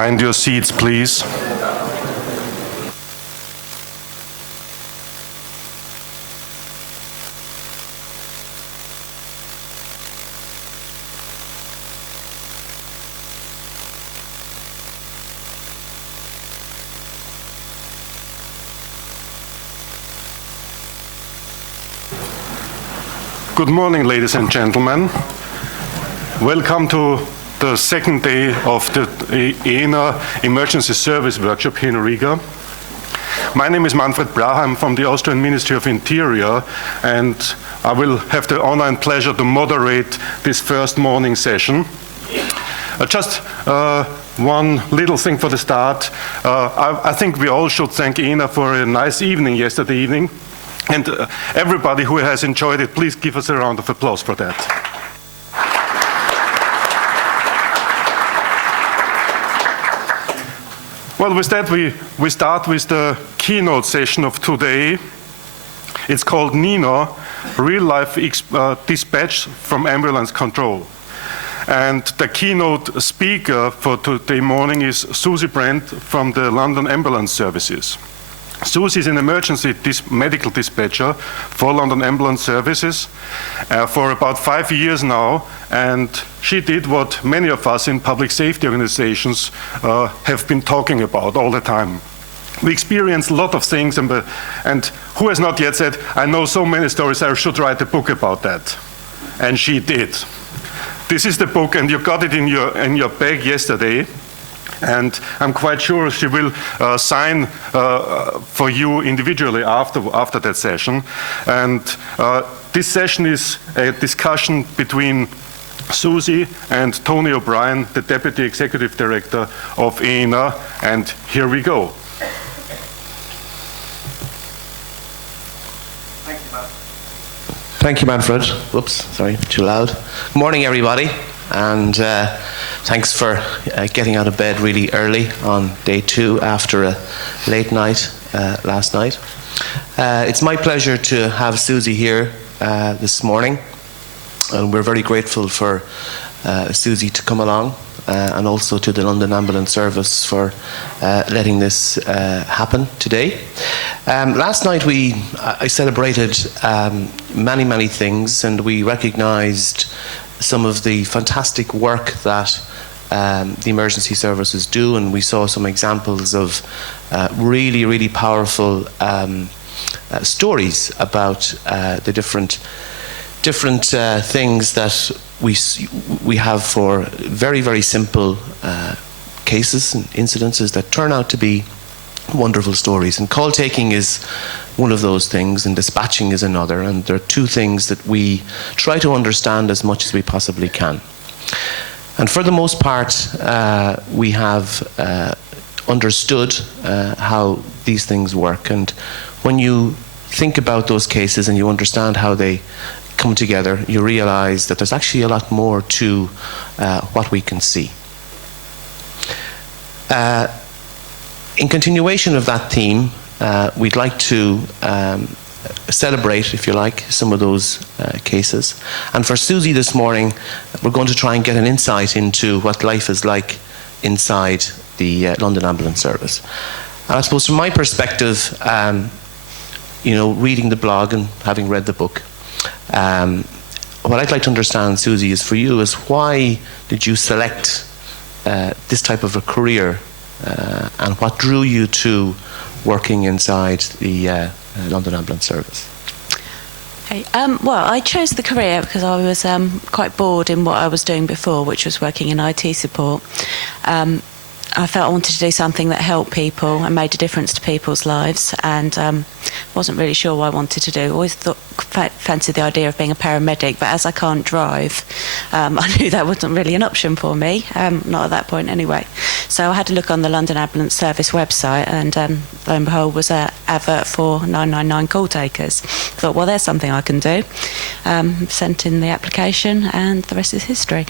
Find your seats, please. Good morning, ladies and gentlemen. Welcome to the second day of the EENA Emergency Service Workshop here in Riga. My name is Manfred Blaha. I'm from the Austrian Ministry of Interior, and I will have the honor and pleasure to moderate this first morning session. Just one little thing for the start. I think we all should thank EENA for a nice evening yesterday evening. And everybody who has enjoyed it, please give us a round of applause for that. Well, with that, we start with the keynote session of today. It's called NINO, Real Life Dispatch from Ambulance Control. And the keynote speaker for today morning is Suzy Brent from the London Ambulance Services. Suzy is an emergency medical dispatcher for London Ambulance Services for about 5 years now, and she did what many of us in public safety organizations have been talking about all the time. We experience a lot of things, and who has not yet said, I know so many stories, I should write a book about that? And she did. This is the book, and you got it in your bag yesterday. And I'm quite sure she will sign for you individually after that session. And this session is a discussion between Suzy and Tony O'Brien, the Deputy Executive Director of EENA. And here we go. Thank you, Manfred. Whoops, sorry, too loud. Good morning, everybody. And thanks for getting out of bed really early on day 2 after a late night last night. It's my pleasure to have Suzy here this morning, and we're very grateful for Suzy to come along, and also to the London Ambulance Service for letting this happen today. Last night I celebrated many things, and we recognised some of the fantastic work that the emergency services do, and we saw some examples of really powerful stories about the different things that we have for very simple cases and incidences that turn out to be wonderful stories. And call taking is one of those things, and dispatching is another, and there are two things that we try to understand as much as we possibly can. And for the most part, we have understood how these things work. And when you think about those cases and you understand how they come together, you realize that there's actually a lot more to what we can see. In continuation of that theme, we'd like to celebrate, if you like, some of those cases. And for Suzy this morning, we're going to try and get an insight into what life is like inside the London Ambulance Service. And I suppose from my perspective, reading the blog and having read the book, what I'd like to understand, Suzy, is for you is why did you select this type of a career, and what drew you to working inside the London Ambulance Service? Okay. Well, I chose the career because I was quite bored in what I was doing before, which was working in IT support. I felt I wanted to do something that helped people and made a difference to people's lives, and wasn't really sure what I wanted to do. Always fancied the idea of being a paramedic, but as I can't drive, I knew that wasn't really an option for me, not at that point anyway. So I had to look on the London Ambulance Service website, and lo and behold was an advert for 999 call takers. Thought, well, there's something I can do. Sent in the application, and the rest is history.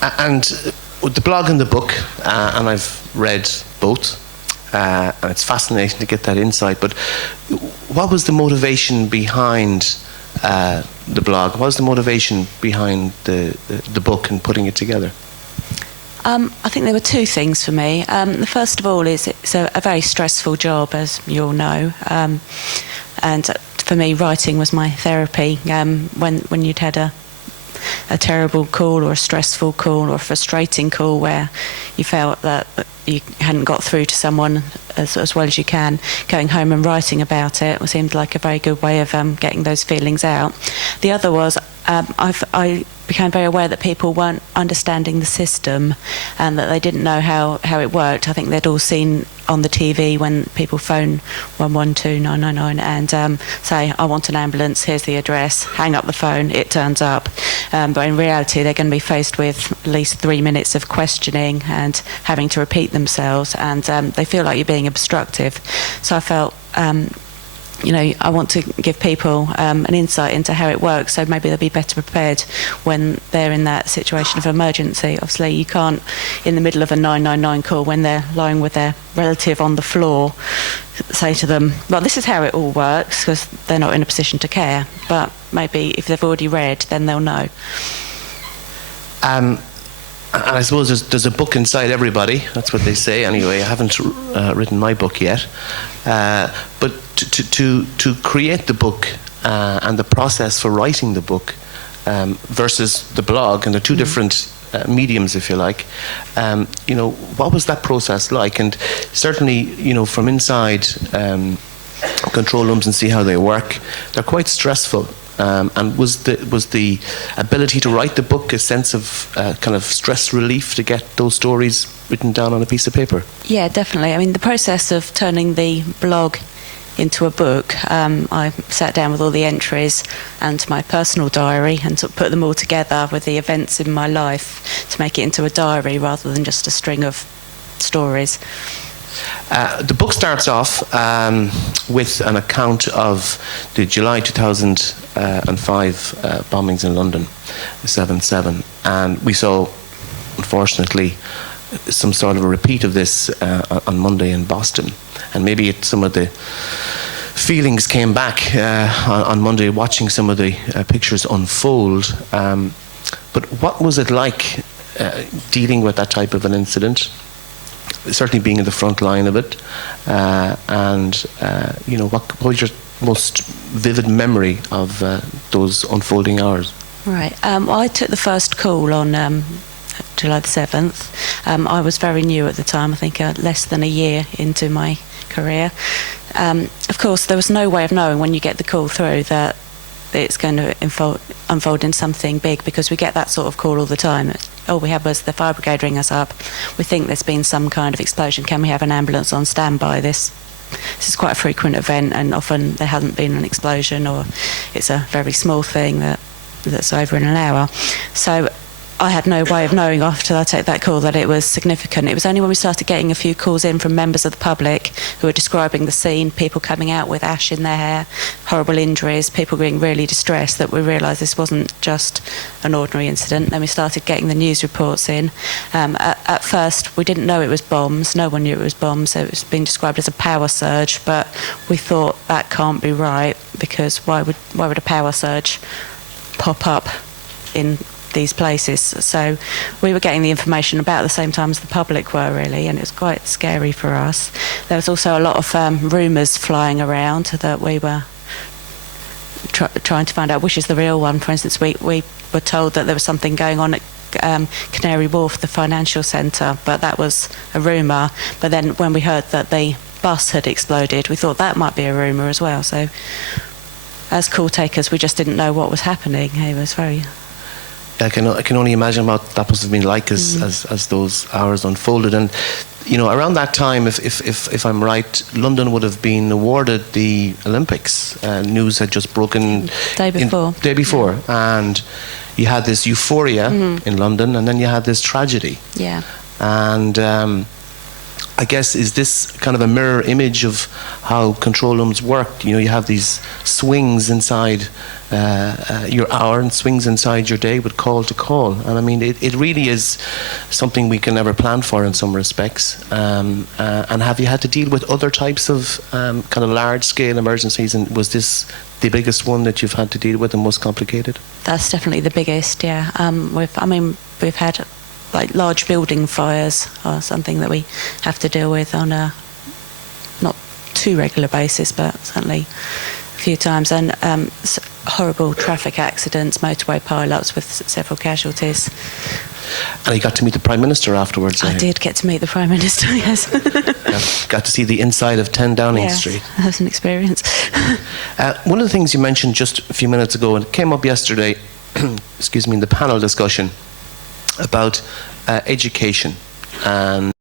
And the blog and the book, and I've read both, and it's fascinating to get that insight, but what was the motivation behind the blog? What was the motivation behind the book and putting it together? I think there were two things for me. The first of all is it's a very stressful job, as you all know. And for me, writing was my therapy. When you'd had a terrible call or a stressful call or a frustrating call where you felt that you hadn't got through to someone as well as you can, going home and writing about it seemed like a very good way of getting those feelings out. The other was I became very aware that people weren't understanding the system and that they didn't know how it worked. I think they'd all seen on the TV when people phone 112 999 and say, I want an ambulance, here's the address, hang up the phone, it turns up. But in reality, they're going to be faced with at least 3 minutes of questioning and having to repeat themselves, and they feel like you're being obstructive. So I felt I want to give people an insight into how it works, so maybe they'll be better prepared when they're in that situation of emergency. Obviously, you can't, in the middle of a 999 call, when they're lying with their relative on the floor, say to them, well, this is how it all works, because they're not in a position to care. But maybe if they've already read, then they'll know. And I suppose there's a book inside everybody. That's what they say. Anyway, I haven't written my book yet. But to create the book and the process for writing the book versus the blog, and the two different mediums, if you like, what was that process like? And certainly, from inside control rooms and see how they work, they're quite stressful. And was the ability to write the book a sense of kind of stress relief to get those stories written down on a piece of paper? Yeah, definitely. I mean, the process of turning the blog into a book, I sat down with all the entries and my personal diary and sort of put them all together with the events in my life to make it into a diary rather than just a string of stories. The book starts off with an account of the July 2005 bombings in London, the 7/7, and we saw, unfortunately, some sort of a repeat of this on Monday in Boston, and maybe some of the feelings came back on Monday watching some of the pictures unfold. But what was it like dealing with that type of an incident? Certainly being in the front line of it, what was your most vivid memory of those unfolding hours? Right. I took the first call on July the 7th. I was very new at the time, I think less than a year into my career. Of course, there was no way of knowing when you get the call through that it's going to unfold in something big, because we get that sort of call all the time. All we had was the fire brigade ring us up. We think there's been some kind of explosion. Can we have an ambulance on standby? This is quite a frequent event, and often there hasn't been an explosion, or it's a very small thing that's over in an hour. So I had no way of knowing after I take that call that it was significant. It was only when we started getting a few calls in from members of the public who were describing the scene, people coming out with ash in their hair, horrible injuries, people being really distressed, that we realised this wasn't just an ordinary incident. Then we started getting the news reports in. At first, we didn't know it was bombs. No one knew it was bombs. So it was being described as a power surge, but we thought that can't be right, because why would a power surge pop up in these places? So we were getting the information about the same time as the public were, really, and it was quite scary for us. There was also a lot of rumours flying around that we were trying to find out which is the real one. For instance, we were told that there was something going on at Canary Wharf, the financial centre, but that was a rumour. But then when we heard that the bus had exploded, we thought that might be a rumour as well. So as call takers, we just didn't know what was happening. It was very... I can only imagine what that must have been like as those hours unfolded. And around that time, if I'm right, London would have been awarded the Olympics. News had just broken day before, and you had this euphoria in London, and then you had this tragedy. Yeah. And I guess, is this kind of a mirror image of how control rooms work? You have these swings inside your hour and swings inside your day with call to call. And I mean, it really is something we can never plan for in some respects. And have you had to deal with other types of kind of large-scale emergencies? And was this the biggest one that you've had to deal with and most complicated? That's definitely the biggest, yeah. We've had like large building fires are something that we have to deal with on a not too regular basis, but certainly a few times. And horrible traffic accidents, motorway pile-ups with several casualties. And you got to meet the Prime Minister afterwards. I did get to meet the Prime Minister, yes. Got to see the inside of 10 Downing Yes, Street. that was an experience. One of the things you mentioned just a few minutes ago, and it came up yesterday, excuse me, in the panel discussion about education and